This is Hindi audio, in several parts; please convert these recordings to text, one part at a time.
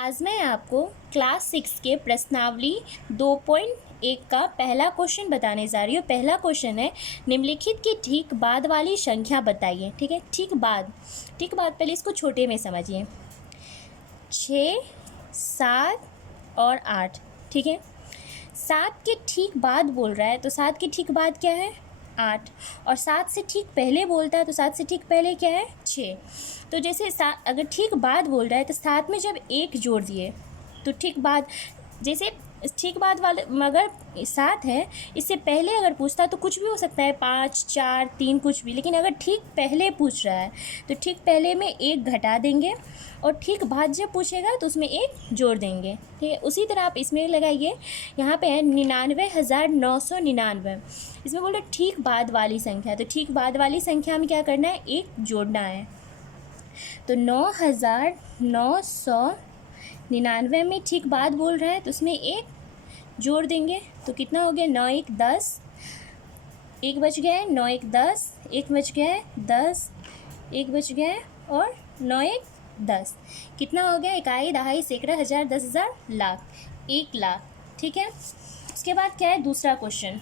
आज मैं आपको क्लास 6 के प्रश्नावली 2.1 का पहला क्वेश्चन बताने जा रही हूँ। पहला क्वेश्चन है, निम्नलिखित की ठीक बाद वाली संख्या बताइए। ठीक है, ठीक बाद पहले इसको छोटे में समझिए। 6, 7 और 8। ठीक है, 7 के ठीक बाद बोल रहा है तो 7 के ठीक बाद क्या है? 8। और 7 से ठीक पहले बोलता है तो 7 से ठीक पहले क्या है? 6। तो जैसे अगर ठीक बाद बोल रहा है तो 7 में जब 1 जोड़ दिए तो ठीक बाद, जैसे ठीक बाद वाले मगर 7 है, इससे पहले अगर पूछता तो कुछ भी हो सकता है, 5, 4, 3 कुछ भी। लेकिन अगर ठीक पहले पूछ रहा है तो ठीक पहले में 1 घटा देंगे और ठीक बाद जब पूछेगा तो उसमें 1 जोड़ देंगे। ठीक है, उसी तरह आप इसमें लगाइए। यहाँ पे है 99,999। इसमें बोल रहे ठीक बाद वाली संख्या, तो ठीक बाद वाली संख्या में क्या करना है? 1 जोड़ना है। तो 9,999 में ठीक बाद बोल रहा है तो उसमें 1 जोड़ देंगे। तो कितना हो गया? 9 1 10, 1 बच गया है, 9 1 10, 1 बच गया है 10, 1 बच गया है और 9 1 10। कितना हो गया? इकाई, दहाई, सैकड़ा, हज़ार, 10,000, लाख, 1 लाख। ठीक है, उसके बाद क्या है? दूसरा क्वेश्चन।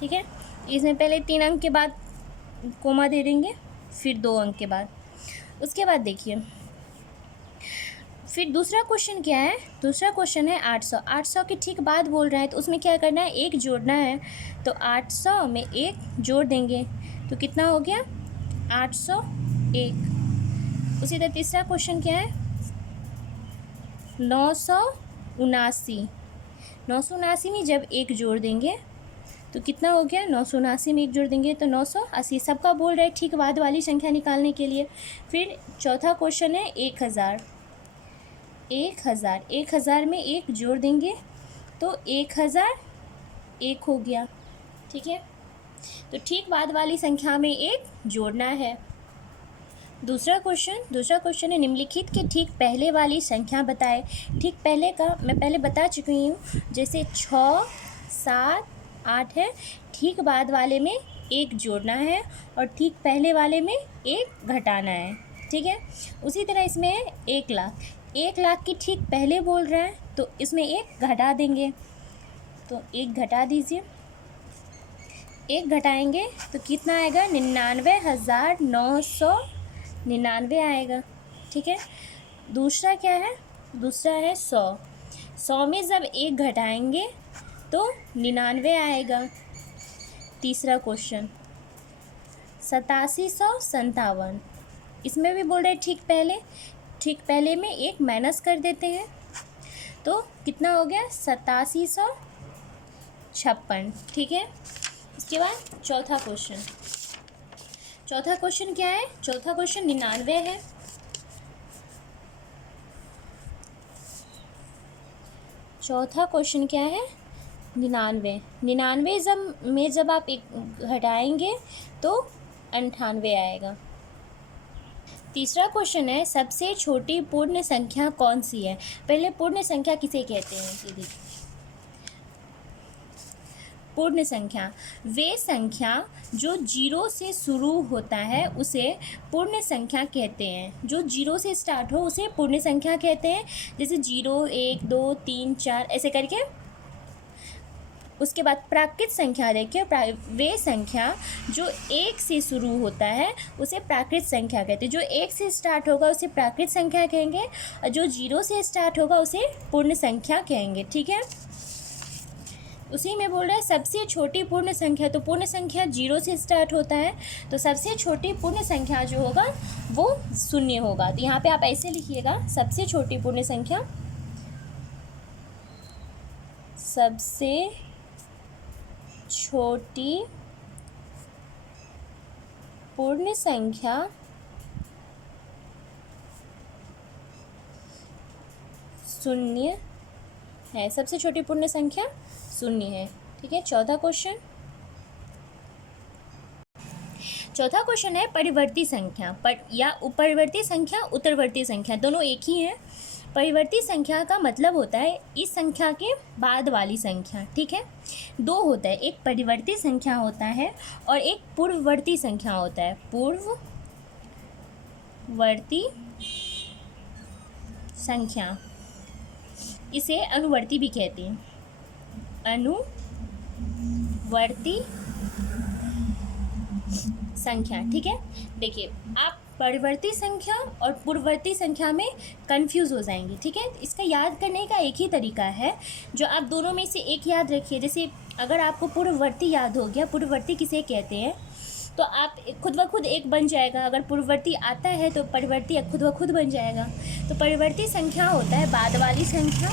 ठीक है, इसमें पहले 3 अंक के बाद कोमा दे देंगे, फिर 2 अंक के बाद। उसके बाद देखिए, फिर दूसरा क्वेश्चन क्या है? दूसरा क्वेश्चन है 800। 800 के ठीक बाद बोल रहा है तो उसमें क्या करना है? 1 जोड़ना है। तो 800 में 1 जोड़ देंगे तो कितना हो गया? 801। उसी तरह तीसरा क्वेश्चन क्या है? 979। 979 में जब 1 जोड़ देंगे तो कितना हो गया? 979 में 1 जोड़ देंगे तो 980। सबका बोल रहा है ठीक बाद वाली संख्या निकालने के लिए। फिर चौथा क्वेश्चन है 1000। 1000 में 1 जोड़ देंगे तो 1001 हो गया। ठीक है, तो ठीक बाद वाली संख्या में 1 जोड़ना है। दूसरा क्वेश्चन है, निम्नलिखित के ठीक पहले वाली संख्या बताए। ठीक पहले का मैं पहले बता चुकी हूँ, जैसे 6, 7, 8 है, ठीक बाद वाले में 1 जोड़ना है और ठीक पहले वाले में 1 घटाना है। ठीक है, उसी तरह इसमें है 1 लाख। 1 लाख की ठीक पहले बोल रहा है तो इसमें 1 घटा देंगे, तो 1 घटा दीजिए। 1 घटाएंगे तो कितना आएगा? 99,999 आएगा। ठीक है, दूसरा क्या है? दूसरा है 100। 100 में जब 1 घटाएंगे तो 99 आएगा। तीसरा क्वेश्चन 8757। इसमें भी बोल रहे ठीक पहले में 1 माइनस कर देते हैं तो कितना हो गया? 8756। ठीक है, इसके बाद चौथा क्वेश्चन क्या है? चौथा क्वेश्चन 99 है। चौथा क्वेश्चन क्या है? 99 जब आप 1 घटाएंगे तो 98 आएगा। तीसरा क्वेश्चन है, सबसे छोटी पूर्ण संख्या कौन सी है? पहले पूर्ण संख्या किसे कहते हैं? ये देखिए, पूर्ण संख्या वे संख्या जो 0 से शुरू होता है उसे पूर्ण संख्या कहते हैं। जो 0 से स्टार्ट हो उसे पूर्ण संख्या कहते हैं। जैसे 0, 1, 2, 3, 4 ऐसे करके। उसके बाद प्राकृत संख्या देखिए, वे संख्या जो 1 से शुरू होता है उसे प्राकृत संख्या कहते हैं। जो 1 से स्टार्ट होगा उसे प्राकृत संख्या कहेंगे और जो 0 से स्टार्ट होगा उसे पूर्ण संख्या कहेंगे। ठीक है, उसी में बोल रहा है सबसे छोटी पूर्ण संख्या। तो पूर्ण संख्या 0 से स्टार्ट होता है तो सबसे छोटी पूर्ण संख्या जो होगा वो 0 होगा। तो यहाँ पे आप ऐसे लिखिएगा, सबसे छोटी पूर्ण संख्या, सबसे छोटी पूर्ण संख्या 0 है। सबसे छोटी पूर्ण संख्या 0 है। ठीक है, चौथा क्वेश्चन है परिवर्ती संख्या या उपरिवर्ती संख्या, उत्तरवर्ती संख्या, दोनों एक ही है। परिवर्ती संख्या का मतलब होता है इस संख्या के बाद वाली संख्या। ठीक है, 2 होता है, एक परिवर्ती संख्या होता है और एक पूर्ववर्ती संख्या होता है। पूर्ववर्ती संख्या, इसे अनुवर्ती भी कहते हैं, अनुवर्ती संख्या। ठीक है, देखिए आप परिवर्ती संख्या और पूर्ववर्ती संख्या में कंफ्यूज हो जाएंगे। ठीक है, इसका याद करने का एक ही तरीका है, जो आप दोनों में से एक याद रखिए। जैसे अगर आपको पूर्ववर्ती याद हो गया, पूर्ववर्ती किसे कहते हैं, तो आप खुद ब खुद एक बन जाएगा। अगर पूर्ववर्ती आता है तो परिवर्ती खुद ब खुद बन जाएगा। तो परिवर्ती संख्या होता है बाद वाली संख्या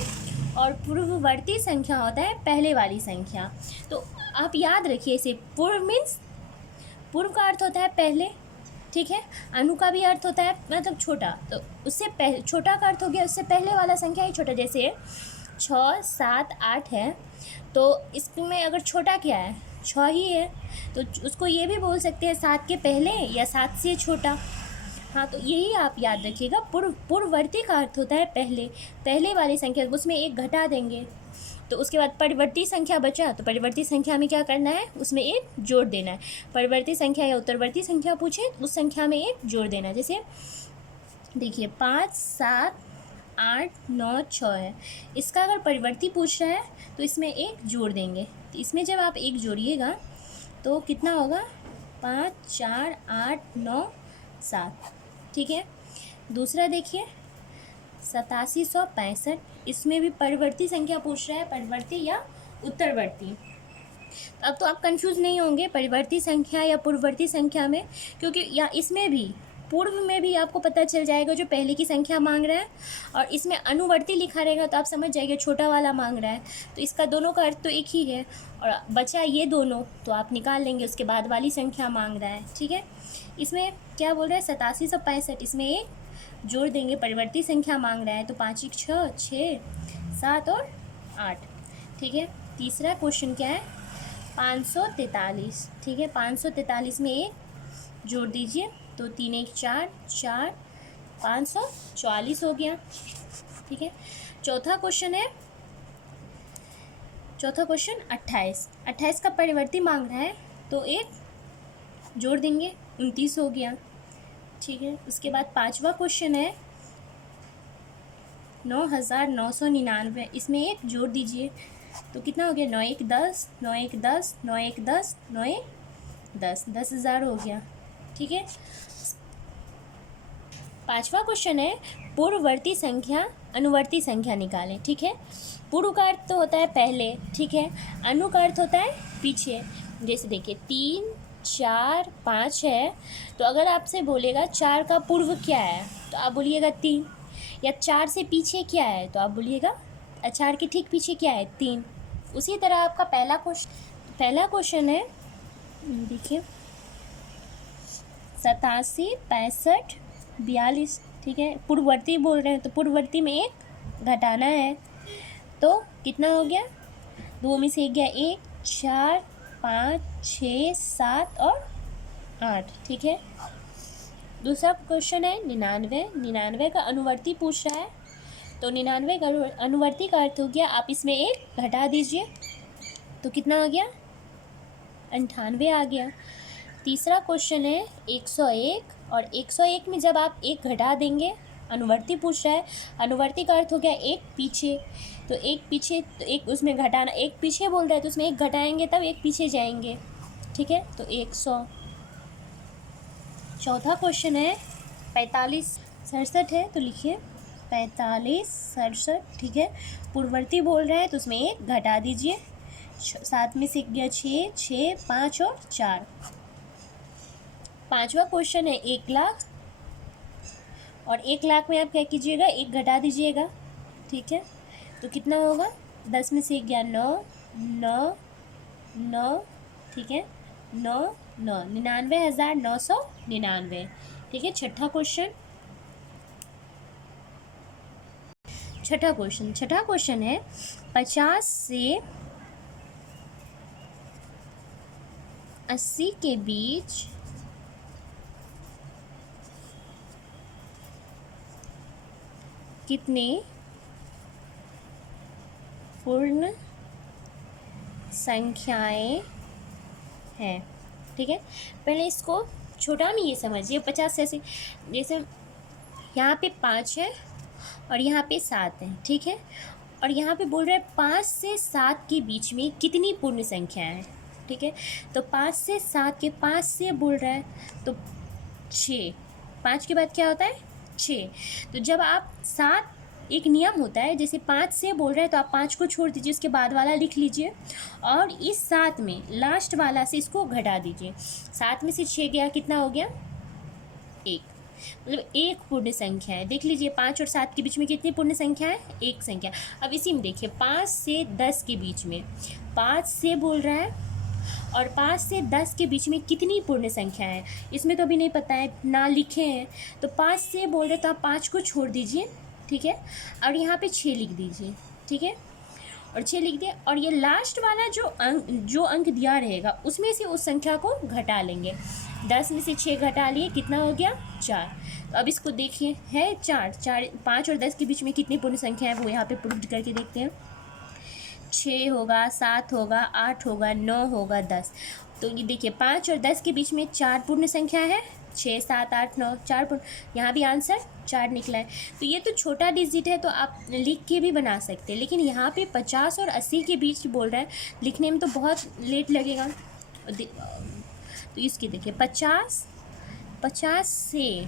और पूर्ववर्ती संख्या होता है पहले वाली संख्या। तो आप याद रखिए इसे, पूर्व मीन्स पूर्व का अर्थ होता है पहले। ठीक है, अनु का भी अर्थ होता है मतलब छोटा, तो उससे पहले छोटा का अर्थ हो गया उससे पहले वाला संख्या ही छोटा। जैसे 6, 7, 8 है, तो इसमें अगर छोटा क्या है, 6 ही है, तो उसको ये भी बोल सकते हैं 7 के पहले या 7 से छोटा। हाँ, तो यही आप याद रखिएगा, पूर्ववर्ती का अर्थ होता है पहले वाली संख्या, उसमें एक घटा देंगे। तो उसके बाद परिवर्ती संख्या बचा, तो परिवर्ती संख्या में क्या करना है, उसमें एक जोड़ देना है। परिवर्ती संख्या या उत्तरवर्ती संख्या पूछे तो उस संख्या में एक जोड़ देना है। जैसे देखिए 5, 7, 8, 9, 6 है, इसका अगर परिवर्ती पूछ रहा है तो इसमें एक जोड़ देंगे। तो इसमें जब आप एक जोड़िएगा तो कितना होगा, 5, 4, 8, 9, 7। ठीक है, दूसरा देखिए 8765, इसमें भी परिवर्ती संख्या पूछ रहा है, परिवर्ती या उत्तरवर्ती। अब तो आप कंफ्यूज नहीं होंगे परिवर्ती संख्या या पूर्ववर्ती संख्या में, क्योंकि या इसमें भी पूर्व में भी आपको पता चल जाएगा जो पहले की संख्या मांग रहा है, और इसमें अनुवर्ती लिखा रहेगा तो आप समझ जाइए छोटा वाला मांग रहा है। तो इसका दोनों का अर्थ तो एक ही है, और बचा ये दोनों तो आप निकाल लेंगे, उसके बाद वाली संख्या मांग रहा है। ठीक है, इसमें क्या बोल रहा है 8765, इसमें एक जोड़ देंगे, परिवर्ती संख्या मांग रहा है, तो 5 1 6, 6 7 और 8। ठीक है, तीसरा क्वेश्चन क्या है, 543। ठीक है, 543 में एक जोड़ दीजिए, तो 3 1 4, 4 544 हो गया। ठीक है, चौथा क्वेश्चन 28 का परिवर्ती मांग रहा है, तो एक जोड़ देंगे, 29 हो गया। ठीक है, उसके बाद पांचवा क्वेश्चन है 9999, इसमें एक जोड़ दीजिए, तो कितना हो गया, 9 1 10, 9 1 10, 9 1 10, 9 1 10, 10,000 हो गया। ठीक है, पांचवा क्वेश्चन है पूर्ववर्ती संख्या अनुवर्ती संख्या निकालें। ठीक है, पूर्व का अर्थ तो होता है पहले, ठीक है, अनु का अर्थ होता है पीछे। जैसे देखिए 3 4 5 है, तो अगर आपसे बोलेगा 4 का पूर्व क्या है तो आप बोलिएगा 3, या 4 से पीछे क्या है तो आप बोलिएगा 4 के ठीक पीछे क्या है, 3। उसी तरह आपका पहला क्वेश्चन है, देखिए 87 65 42। ठीक है, पूर्ववर्ती बोल रहे हैं तो पूर्ववर्ती में एक घटाना है, तो कितना हो गया, 2 में से एक गया 1, 4 5 6 7 और 8। ठीक है, दूसरा क्वेश्चन है 99 का अनुवर्ती पूछ रहा है, तो 99 का अनुवर्ती का अर्थ हो गया, आप इसमें एक घटा दीजिए, तो कितना आ गया, 98 आ गया। तीसरा क्वेश्चन है 101, और 101 में जब आप एक घटा देंगे, अनुवर्ती पूछ रहा है, अनुवर्ती का अर्थ हो गया एक पीछे, तो एक पीछे, तो एक उसमें घटाना, एक पीछे बोल रहा है तो उसमें एक घटाएंगे तब एक पीछे जाएंगे। ठीक है, तो 100। चौथा क्वेश्चन है 45 67 है, तो लिखिए 45 67। ठीक है, पूर्ववर्ती बोल रहा है तो उसमें एक घटा दीजिए, 7 में से गया 6 6 5 और 4। पांचवा क्वेश्चन है 1 लाख, और 1 लाख में आप क्या कीजिएगा, एक घटा दीजिएगा। ठीक है, तो कितना होगा, 10 में से गया 9 9 9। ठीक है, 9 9, 99,999। ठीक है, छठा क्वेश्चन है 50 से 80 के बीच कितने पूर्ण संख्याएं हैं। ठीक है, पहले इसको छोटा में ये समझिए, 50 से, जैसे यहाँ पे 5 है और यहाँ पे 7 है, ठीक है। और यहाँ पे बोल रहा है 5 से 7 के बीच में कितनी पूर्ण संख्या है, ठीक है। तो 5 से 7 के 5 से बोल रहा है तो 6, 5 के बाद क्या होता है 6। तो जब आप 7, एक नियम होता है, जैसे 5 से बोल रहे हैं तो आप 5 को छोड़ दीजिए, उसके बाद वाला लिख लीजिए और इस 7 में लास्ट वाला से इसको घटा दीजिए। 7 में से 6 गया, कितना हो गया 1, मतलब एक पूर्ण संख्या है। देख लीजिए 5 और 7 के बीच में कितनी पूर्ण संख्या है, एक संख्या। अब इसी में देखिए 5 से 10 के बीच में, 5 से बोल रहा है और 5 से 10 के बीच में कितनी पूर्ण संख्या है, इसमें तो अभी नहीं पता है, ना लिखे हैं। तो 5 से बोल रहे तो आप 5 को छोड़ दीजिए, ठीक है। और यहाँ पे 6 लिख दीजिए, ठीक है। और 6 लिख दिया और ये लास्ट वाला जो अंक दिया रहेगा उसमें से उस संख्या को घटा लेंगे। 10 में से 6 घटा लिए, कितना हो गया 4। तो अब इसको देखिए है 4, 5 और 10 के बीच में कितनी पूर्ण संख्या है वो यहाँ पे प्रूफ करके देखते हैं। 6 होगा, 7 होगा, 8 होगा, 9 होगा, 10। तो ये देखिए 5 और 10 के बीच में 4 पूर्ण संख्या है, 6, 7, 8, 9, 4 पूर्ण। यहाँ भी आंसर 4 निकला है। तो ये तो छोटा डिजिट है तो आप लिख के भी बना सकते हैं, लेकिन यहाँ पे 50 और 80 के बीच बोल रहा है, लिखने में तो बहुत लेट लगेगा। तो इसकी देखिए 50 से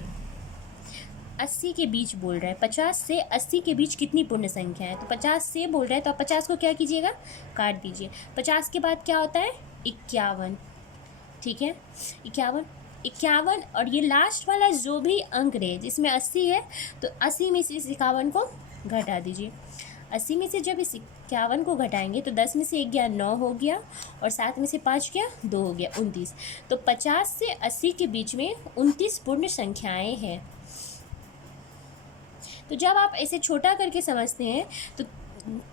80 के बीच बोल रहा है, 50 से 80 के बीच कितनी पूर्ण संख्या है। तो 50 से बोल रहा है तो आप 50 को क्या कीजिएगा, काट दीजिए। 50 के बाद क्या होता है 51, ठीक है। 51 और ये लास्ट वाला जो भी अंक रहे जिसमें 80 है तो 80 में से इस 51 को घटा दीजिए। 80 में से जब इस 51 को घटाएंगे तो 10 में से 1 गया 9 हो गया और 7 में से 5 गया 2 हो गया 29। तो 50 से 80 के बीच में 29 पूर्ण संख्याएं हैं। तो जब आप ऐसे छोटा करके समझते हैं तो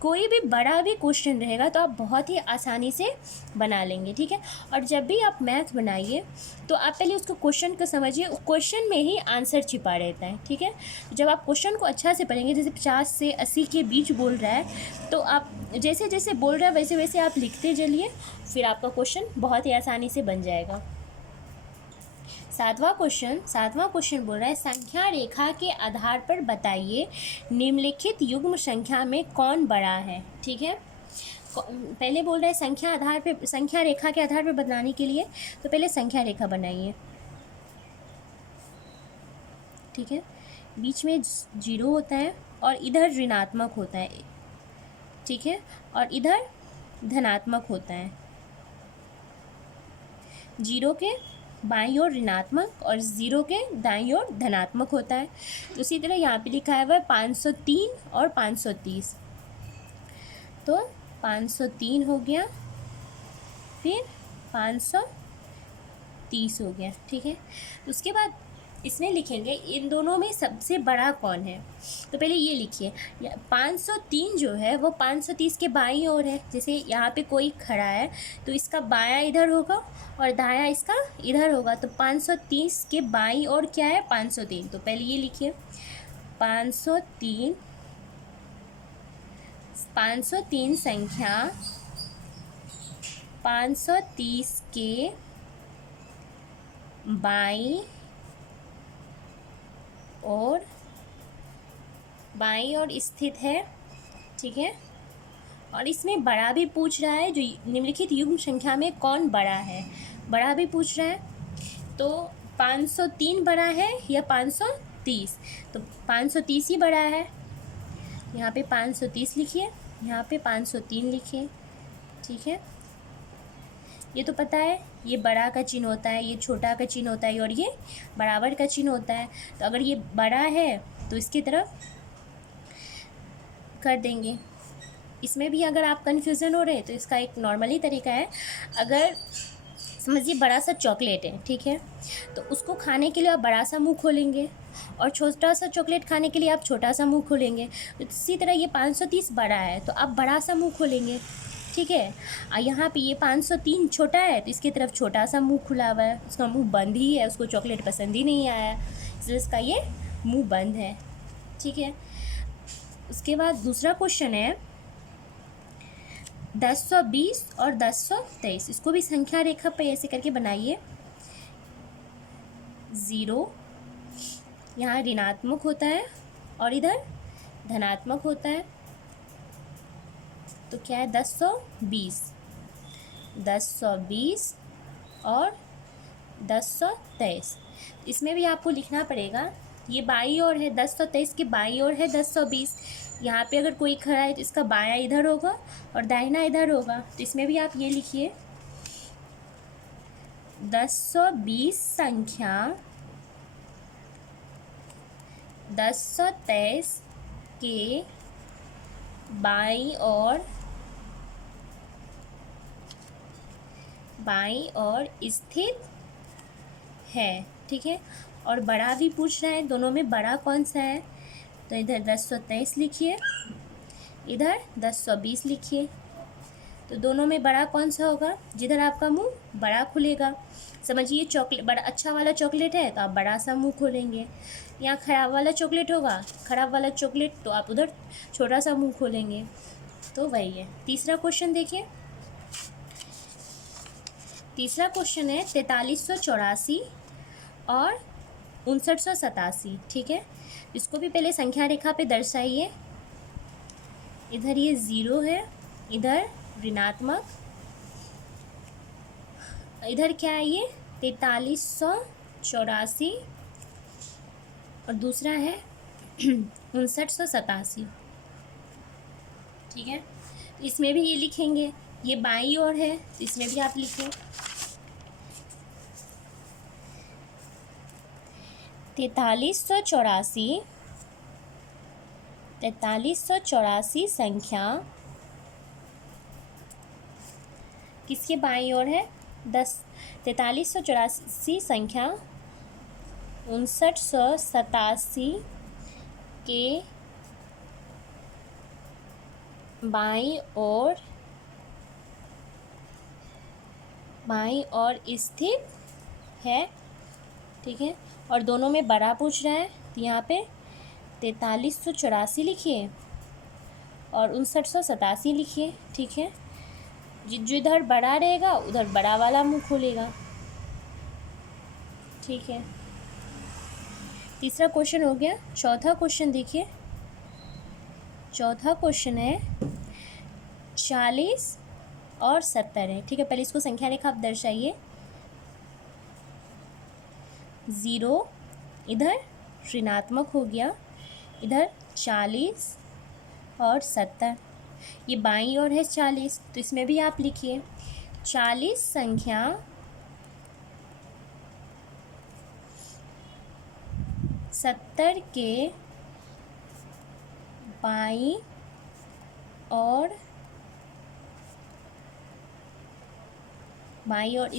कोई भी बड़ा भी क्वेश्चन रहेगा तो आप बहुत ही आसानी से बना लेंगे, ठीक है। और जब भी आप मैथ बनाइए तो आप पहले उसको क्वेश्चन को समझिए, क्वेश्चन में ही आंसर छिपा रहता है, ठीक है। जब आप क्वेश्चन को अच्छा से पढ़ेंगे, जैसे 50 से 80 के बीच बोल रहा है तो आप जैसे जैसे बोल रहा है वैसे वैसे आप लिखते चलिए, फिर आपका क्वेश्चन बहुत ही आसानी से बन जाएगा। सातवां क्वेश्चन बोल रहा है संख्या रेखा के आधार पर बताइए निम्नलिखित युग्म संख्या में कौन बड़ा है, ठीक है। पहले बोल रहा है संख्या रेखा के आधार पर बताने के लिए, तो पहले संख्या रेखा बनाइए, ठीक है। बीच में 0 होता है और इधर ऋणात्मक होता है, ठीक है, और इधर धनात्मक होता है। 0 के बाईं ओर ऋणात्मक और 0 के दाईं ओर धनात्मक होता है। तो उसी तरह यहाँ पे लिखा है वह 503 और 530, तो 503 हो गया, फिर 530 हो गया, ठीक है। उसके बाद इसमें लिखेंगे इन दोनों में सबसे बड़ा कौन है। तो पहले ये लिखिए 503 जो है वो 530 के बाईं ओर है। जैसे यहाँ पे कोई खड़ा है तो इसका बायां इधर होगा और दायां इसका इधर होगा, तो 530 के बाईं ओर क्या है 503। तो पहले ये लिखिए 503 संख्या 530 के बाईं ओर स्थित है, ठीक है। और इसमें बड़ा भी पूछ रहा है, जो निम्नलिखित युग्म संख्या में कौन बड़ा है, बड़ा भी पूछ रहा है। तो 503 बड़ा है या 530, तो 530 ही बड़ा है। यहाँ पे 530 लिखिए, यहाँ पे 503 लिखिए, ठीक है। ये तो पता है ये बड़ा का चिन्ह होता है, ये छोटा का चिन्ह होता है और ये बराबर का चिन्ह होता है। तो अगर ये बड़ा है तो इसकी तरफ कर देंगे। इसमें भी अगर आप कन्फ्यूज़न हो रहे हैं तो इसका एक नॉर्मली तरीका है, अगर समझिए बड़ा सा चॉकलेट है, ठीक है, तो उसको खाने के लिए आप बड़ा सा मुंह खोलेंगे और छोटा सा चॉकलेट खाने के लिए आप छोटा सा मुंह खोलेंगे। तो इसी तरह ये 530 बड़ा है तो आप बड़ा सा मुंह खोलेंगे, ठीक है। यहाँ पे ये 503 छोटा है तो इसकी तरफ छोटा सा मुंह खुला हुआ है, उसका मुंह बंद ही है, उसको चॉकलेट पसंद ही नहीं आया इसलिए इसका ये मुंह बंद है, ठीक है। उसके बाद दूसरा क्वेश्चन है 1020 और 1023, इसको भी संख्या रेखा पे ऐसे करके बनाइए। 0 यहाँ ऋणात्मक होता है और इधर धनात्मक होता है तो क्या है 1020, 1020 और 1023। इसमें भी आपको लिखना पड़ेगा, ये बाई ओर है 1023 की बाई ओर है 1020। यहाँ पे अगर कोई खड़ा है तो इसका बायां इधर होगा और दाहिना इधर होगा, तो इसमें भी आप ये लिखिए 1020 संख्या 1023 के बाईं ओर स्थित है। ठीक है, और बड़ा भी पूछ रहा है, दोनों में बड़ा कौन सा है, तो इधर 1023 लिखिए, इधर 1020 लिखिए। तो दोनों में बड़ा कौन सा होगा, जिधर आपका मुंह बड़ा खुलेगा। समझिए चॉकलेट बड़ा अच्छा वाला चॉकलेट है तो आप बड़ा सा मुंह खोलेंगे, यहाँ खराब वाला चॉकलेट होगा, खराब वाला चॉकलेट तो आप उधर छोटा सा मुंह खोलेंगे। तो वही है। तीसरा क्वेश्चन देखिए, तीसरा क्वेश्चन है 4384 और 5987। ठीक है, इसको भी पहले संख्या रेखा पे दर्शाइए। इधर ये 0 है, इधर ऋणात्मक, इधर क्या है ये 4384 और दूसरा है 5987। ठीक है, तो इसमें भी ये लिखेंगे, ये बाईं ओर है तो इसमें भी आप लिखें 4384 संख्या किसके बाईं ओर है 4384 संख्या 5987 के बाईं ओर स्थित है। ठीक है, और दोनों में बड़ा पूछ रहा है तो यहाँ पे 4384 लिखिए और 5987 लिखिए। ठीक है, जिधर बड़ा रहेगा उधर बड़ा वाला मुंह खोलेगा। ठीक है, तीसरा क्वेश्चन हो गया। चौथा क्वेश्चन देखिए, चौथा क्वेश्चन है 40 और 70 है। ठीक है, पहले इसको संख्या रेखा आप दर्शाइए। 0 इधर ऋणात्मक हो गया, इधर 40 और 70, ये बाईं ओर है 40 तो इसमें भी आप लिखिए 40 संख्या 70 के बाईं ओर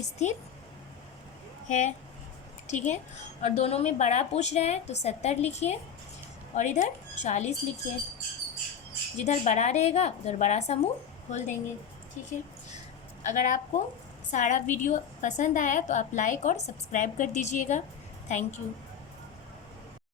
स्थित है। ठीक है, और दोनों में बड़ा पूछ रहा है तो 70 लिखिए और इधर 40 लिखिए, जिधर बड़ा रहेगा उधर बड़ा सा मुंह खोल देंगे। ठीक है, अगर आपको सारा वीडियो पसंद आया तो आप लाइक और सब्सक्राइब कर दीजिएगा। Thank you.